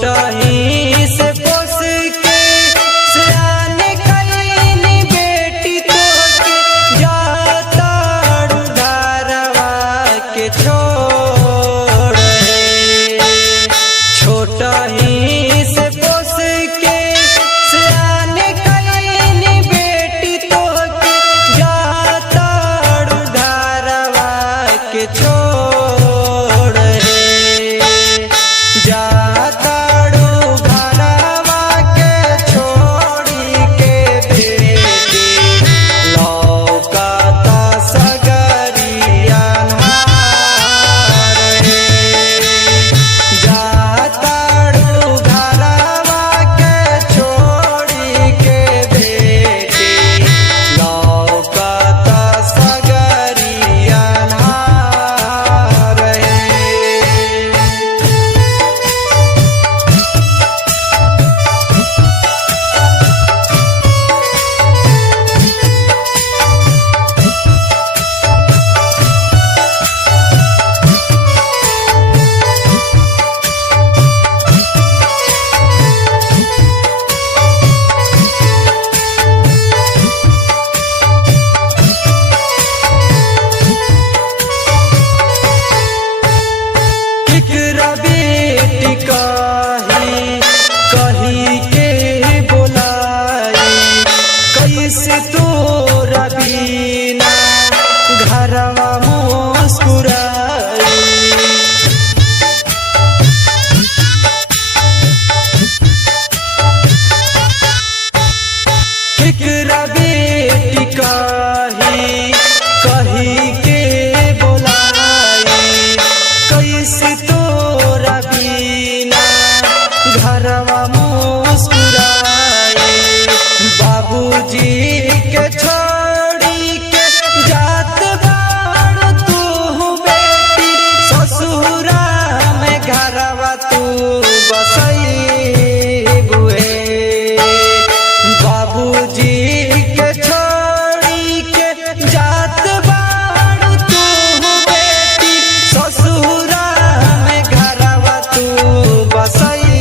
छोटा ही से पोस के सयान कईनी बेटी तो के जाता धारवा के छोड़ छोटा ही से पोस के सयान कईनी बेटी तो के जाता धारवा के छोड़ कही के बोलाई कैसे तोरा बिना घरवा मुस्कुराई केकरा बेटी कही के बोलाई कैसे तोरा बिना घरवा मुस्कुराए बाबूजी के छोड़ी के जात बाड़ तू बेटी ससुरा में घरवा तू बसई बुए बाबूजी के छोड़ी के जात बाड़ तू बेटी ससुरा में घरवा तू बसई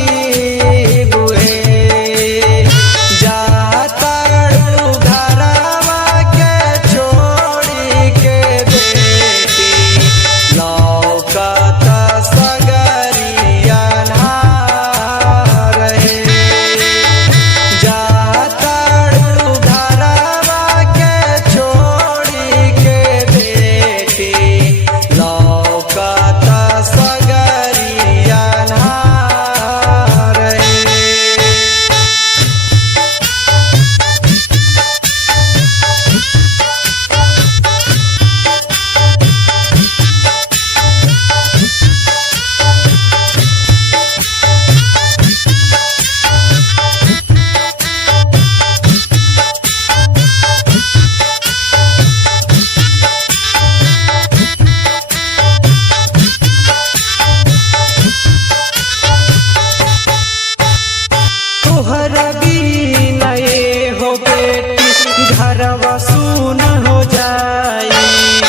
घरवा सुन हो जाई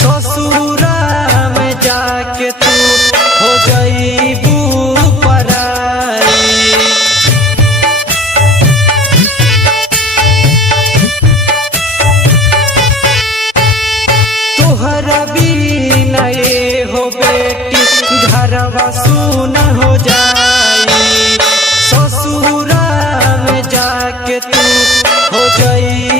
ससुरा में जाके तू हो जाईबू पराई तोहरा बिना ये हो बेटी घरवा सुन हो जाई ससुरा में जाके तू हो जाई